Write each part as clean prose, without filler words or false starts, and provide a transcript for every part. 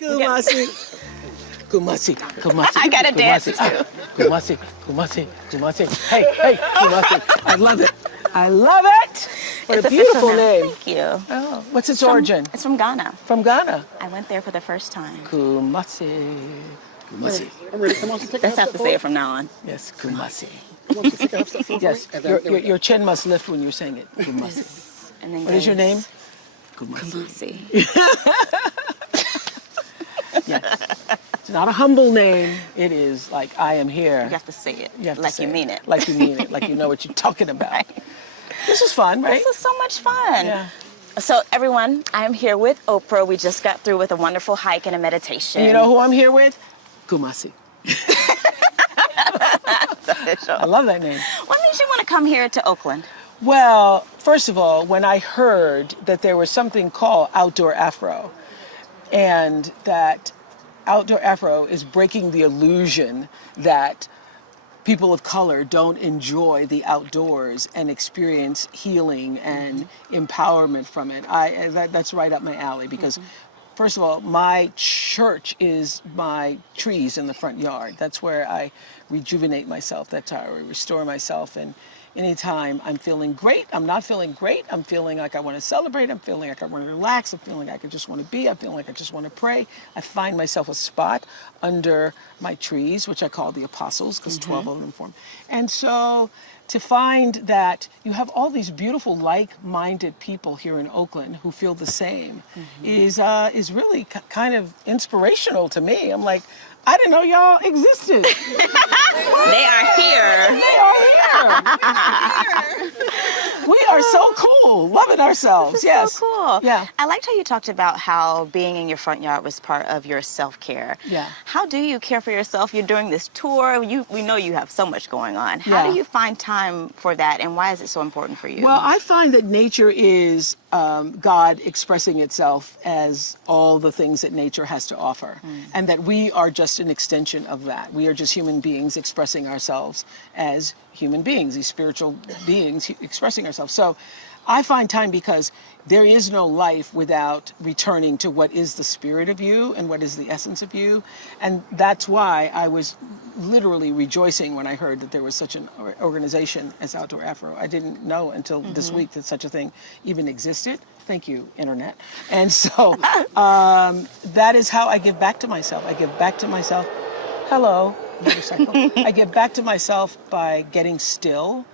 Kumasi. Kumasi. Kumasi. I gotta dance too. Kumasi. Kumasi. Kumasi. Hey, Kumasi. I love it. I love it. What It's a beautiful official now. name. Thank you. Oh, what's its origin? It's from Ghana. From Ghana. I went there for the first time. Kumasi. Kumasi. I'm ready. Come on, take Let's have to say it from now on. Yes, Kumasi. Come on, take a half step forward. Yes, And then, your chin must lift when you're saying it. Kumasi. And then What is your goes name? Kumasi. Kumasi. Yes. It's not a humble name. It is like, I am here. You have to say it You have to like say you mean it. Like you mean it. Like you know what you're talking about. Right. This is fun, right? This is so much fun. Yeah. So everyone, I am here with Oprah. We just got through with a wonderful hike and a meditation. And you know who I'm here with? Kumasi. It's official. I love that name. What made you want to come here to Oakland? Well, first of all, when I heard that there was something called outdoor Afro, and that outdoor Afro is breaking the illusion that people of color don't enjoy the outdoors and experience healing and empowerment from it. That's right up my alley because, first of all, my church is my trees in the front yard. That's where I rejuvenate myself. That's how I restore myself. And anytime I'm feeling great, I'm not feeling great, I'm feeling like I want to celebrate, I'm feeling like I want to relax, I'm feeling like I just want to be, I'm feeling like I just want to pray, I find myself a spot under my trees, which I call the apostles, because 12 of them form. And so to find that you have all these beautiful, like-minded people here in Oakland who feel the same is really kind of inspirational to me. I'm like, I didn't know y'all existed. They are here. They are here. We are so cool, loving ourselves. This is Yes. so cool. Yeah. I liked how you talked about how being in your front yard was part of your self-care. Yeah. How do you care for yourself? You're doing this tour. We know you have so much going on. How Yeah. do you find time for that, and why is it so important for you? Well, I find that nature is God expressing itself as all the things that nature has to offer, and that we are just an extension of that. We are just human beings expressing ourselves as human beings, these spiritual beings expressing ourselves. So I find time because there is no life without returning to what is the spirit of you and what is the essence of you. And that's why I was literally rejoicing when I heard that there was such an organization as Outdoor Afro. I didn't know until this week that such a thing even existed. Thank you, Internet. And so that is how I give back to myself. I give back to myself. Hello, motorcycle. I give back to myself by getting still,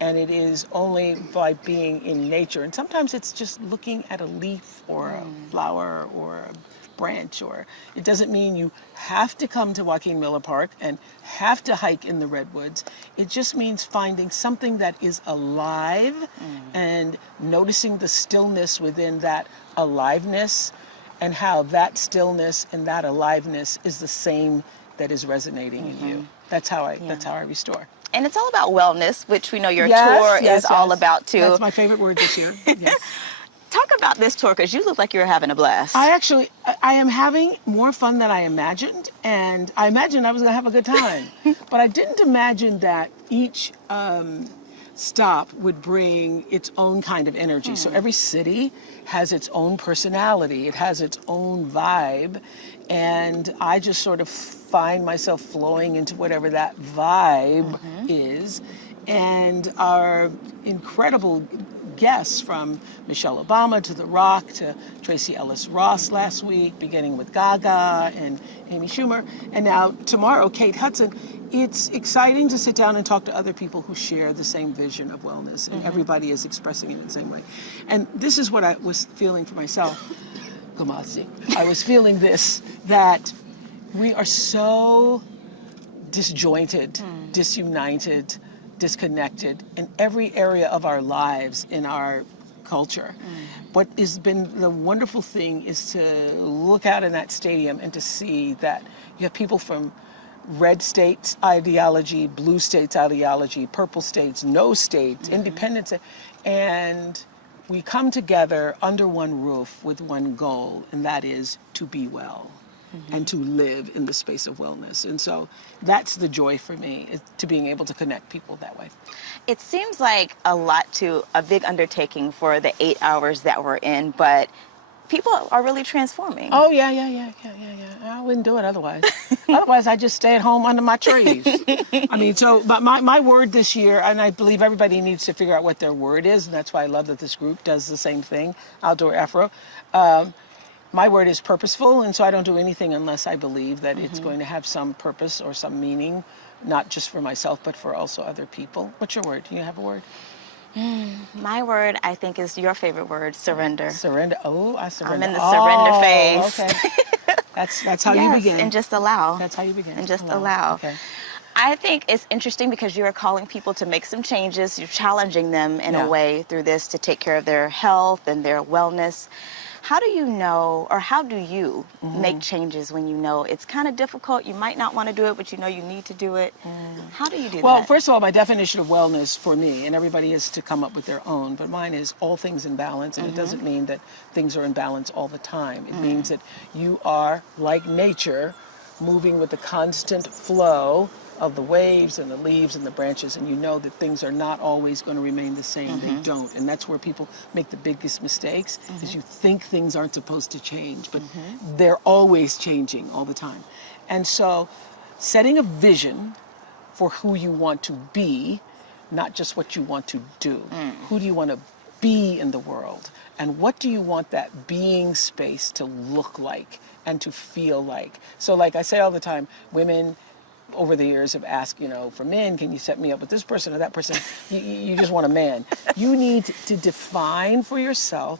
and it is only by being in nature. And sometimes it's just looking at a leaf or a flower or a branch, or it doesn't mean you have to come to Joaquin Miller Park and have to hike in the redwoods. It just means finding something that is alive and noticing the stillness within that aliveness, and how that stillness and that aliveness is the same that is resonating in you. That's how I restore. and it's all about wellness, which we know your tour is all about too. That's my favorite word this year. Yes. Talk about this tour, because you look like you're having a blast. I am having more fun than I imagined, and I imagined I was going to have a good time. But I didn't imagine that each stop would bring its own kind of energy. So every city has its own personality, it has its own vibe, and I just sort of find myself flowing into whatever that vibe is. And our incredible guests, from Michelle Obama to The Rock to Tracy Ellis Ross last week, beginning with Gaga and Amy Schumer, and now tomorrow, Kate Hudson. It's exciting to sit down and talk to other people who share the same vision of wellness, and everybody is expressing it in the same way. And this is what I was feeling for myself. Kumasi. I was feeling this, that we are so disjointed, disunited, disconnected in every area of our lives, in our culture. What has been the wonderful thing is to look out in that stadium and to see that you have people from red states ideology, blue states ideology, purple states, no states, independence, and we come together under one roof with one goal, and that is to be well. And to live in the space of wellness. And so that's the joy for me, is to being able to connect people that way. It seems like a big undertaking for the 8 hours that we're in, but people are really transforming. Oh, yeah. I wouldn't do it otherwise. Otherwise, I just stay at home under my trees. I mean, so, but my word this year, and I believe everybody needs to figure out what their word is, and that's why I love that this group does the same thing, Outdoor Afro. My word is purposeful, and so I don't do anything unless I believe that it's going to have some purpose or some meaning, not just for myself, but for also other people. What's your word? Do you have a word? My word, I think, is your favorite word, surrender. Surrender. Oh, I surrender. I'm in the surrender phase. Okay. That's how you Yes, begin. and just allow. That's how you begin. And just allow. Okay. I think it's interesting because you are calling people to make some changes. You're challenging them in a way through this to take care of their health and their wellness. How do you know, or how do you make changes when you know it's kind of difficult? You might not want to do it, but you know you need to do it. How do you do that? Well, first of all, my definition of wellness for me, and everybody is to come up with their own, but mine is all things in balance, and it doesn't mean that things are in balance all the time. It means that you are, like nature, moving with the constant flow of the waves and the leaves and the branches, and you know that things are not always going to remain the same. They don't, and that's where people make the biggest mistakes, is you think things aren't supposed to change, but they're always changing all the time. And so setting a vision for who you want to be, not just what you want to do. Who do you want to be in the world? And what do you want that being space to look like and to feel like? So like I say all the time, women over the years have asked, for men, can you set me up with this person or that person? You just want a man. You need to define for yourself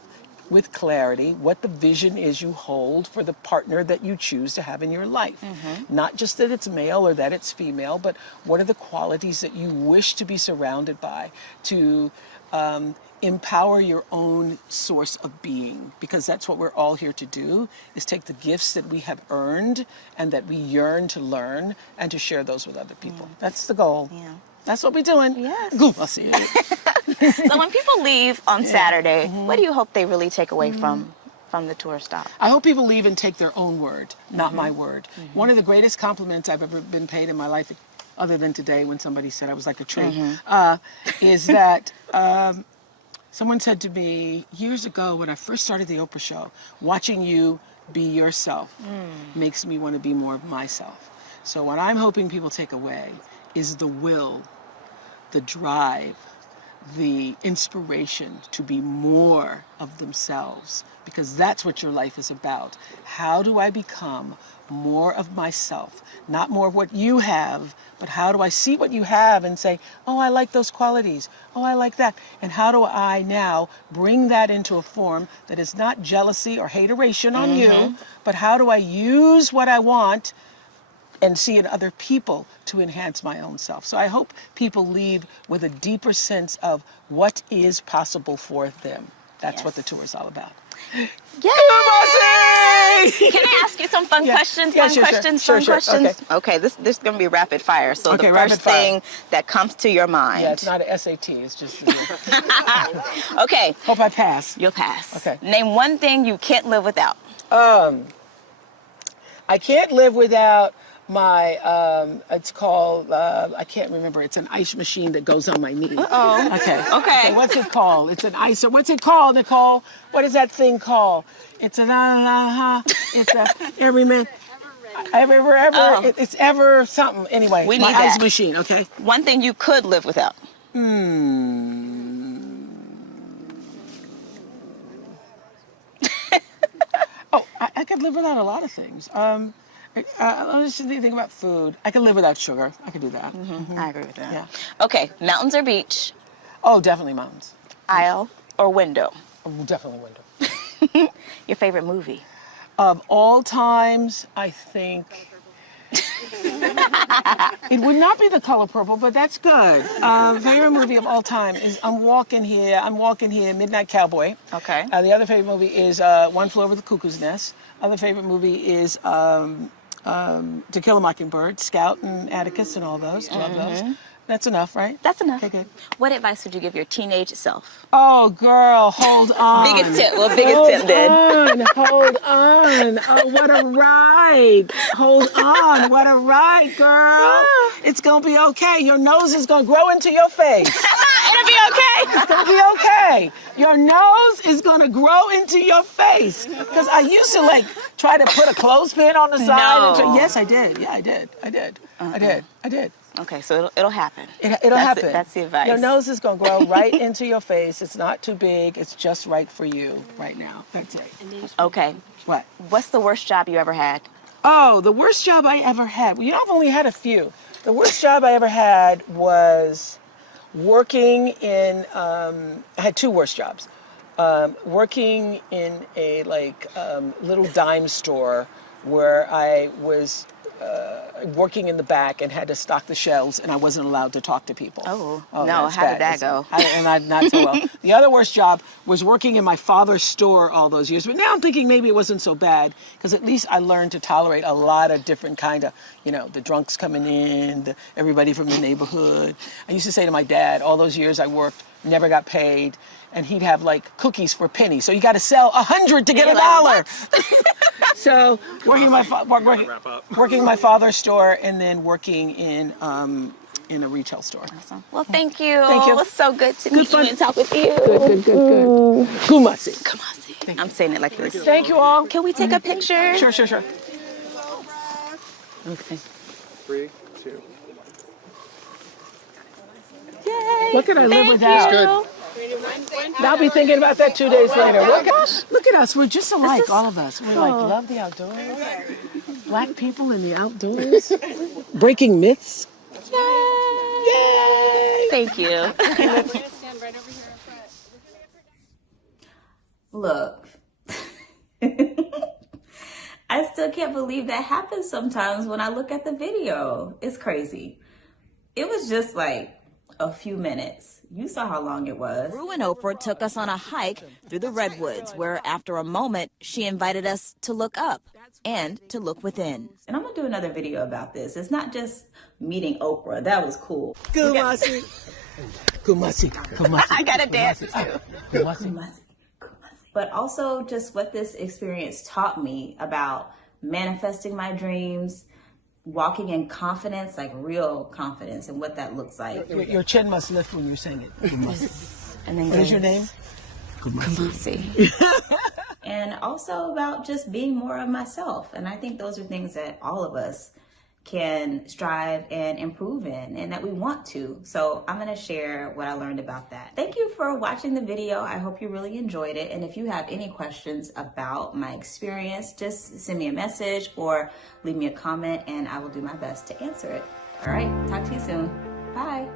with clarity what the vision is you hold for the partner that you choose to have in your life. Not just that it's male or that it's female, but what are the qualities that you wish to be surrounded by to empower your own source of being, because that's what we're all here to do, is take the gifts that we have earned and that we yearn to learn and to share those with other people. That's the goal. Yeah. That's what we're doing. Yes. Kumasi. So when people leave on Saturday, what do you hope they really take away from the tour stop? I hope people leave and take their own word, not my word. One of the greatest compliments I've ever been paid in my life, other than today when somebody said I was like a tree, is that someone said to me years ago when I first started the Oprah show, watching you be yourself makes me want to be more of myself. So what I'm hoping people take away is the will, the drive, the inspiration to be more of themselves, because that's what your life is about. How do I become more of myself? Not more of what you have, but how do I see what you have and say, oh, I like those qualities. Oh, I like that. And how do I now bring that into a form that is not jealousy or hateration on you, but how do I use what I want and see in other people to enhance my own self? So I hope people leave with a deeper sense of what is possible for them. That's what the tour is all about. Yay! Can I ask you some fun questions? Yeah, Fun sure. questions? Okay, this is going to be rapid fire. So the first thing that comes to your mind. Yeah, it's not an SAT. It's just. Okay. Hope I pass. You'll pass. Okay. Name one thing you can't live without. I can't live without my, it's called, I can't remember, it's an ice machine that goes on my knee. Uh-oh. Okay, what's it called? It's an ice, what's it called, Nicole? What is that thing called? It's an, it's a, everyman, it's ever something. Anyway, We my need ice that. machine, okay? One thing you could live without. Oh, I could live without a lot of things. Let's just think about food. I could live without sugar. I could do that. I agree with that. Yeah. Okay, mountains or beach? Oh, definitely mountains. Aisle or window? Oh, definitely window. Your favorite movie? Of all times, I think it would not be The Color Purple, but that's good. Favorite movie of all time is I'm Walking Here, Midnight Cowboy. Okay. The other favorite movie is One Flew Over the Cuckoo's Nest. Other favorite movie is To Kill a Mockingbird, Scout and Atticus and all those. Love those. That's enough, right? That's enough. Okay, good. What advice would you give your teenage self? Oh, girl, hold on. Biggest tip. Well, biggest tip then. Hold on. Oh, what a ride. Hold on. What a ride, girl. It's going to be okay. Your nose is going to grow into your face. It'll be okay. It's gonna be okay. Your nose is gonna grow into your face. Because I used to like try to put a clothespin on the side. No. Yes, I did. Yeah, I did. I did. Okay, so it'll happen. It'll happen. That's the advice. Your nose is gonna grow right into your face. It's not too big. It's just right for you right now. That's it. Okay. What? What's the worst job you ever had? Oh, the worst job I ever had. Well, I've only had a few. The worst job I ever had was working in, I had two worst jobs. Working in a little dime store where I was working in the back and had to stock the shelves, and I wasn't allowed to talk to people. Oh no, that's how did bad. that go? Not so well. The other worst job was working in my father's store all those years. But now I'm thinking maybe it wasn't so bad, because at least I learned to tolerate a lot of different kind of, the drunks coming in, everybody from the neighborhood. I used to say to my dad, all those years I worked, never got paid, and he'd have like cookies for a penny. So you got to sell 100 to get a dollar. So working in my father's store, and then working in a retail store. Awesome. Well, thank you. Thank you. It was so good to meet you and talk with you. Good. Kumasi. Kumasi. I'm saying it like this. Thank you all. Can we take a picture? Sure. Oprahs. Okay. 3, 2. Yay. What could I live without? Good. I'll be thinking about that 2 days later. Look at us. We're just alike, all of us. We love the outdoors. Black people in the outdoors. Breaking myths. Yay! Thank you. Look, I still can't believe that happens sometimes when I look at the video. It's crazy. It was just like a few minutes. You saw how long it was. Rue and Oprah took us on a hike through the redwoods where, after a moment, she invited us to look up and to look within. And I'm going to do another video about this. It's not just meeting Oprah. That was cool. Kumasi. I gotta dance too. Kumasi. But also just what this experience taught me about manifesting my dreams, walking in confidence, like real confidence, and what that looks like. Your chin must lift when you sing it. Kumasi. And then What is your name? Kumasi. And also about just being more of myself. And I think those are things that all of us can strive and improve in, and that we want to. So I'm gonna share what I learned about that. Thank you for watching the video. I hope you really enjoyed it. And if you have any questions about my experience, just send me a message or leave me a comment, and I will do my best to answer it. All right, talk to you soon. Bye.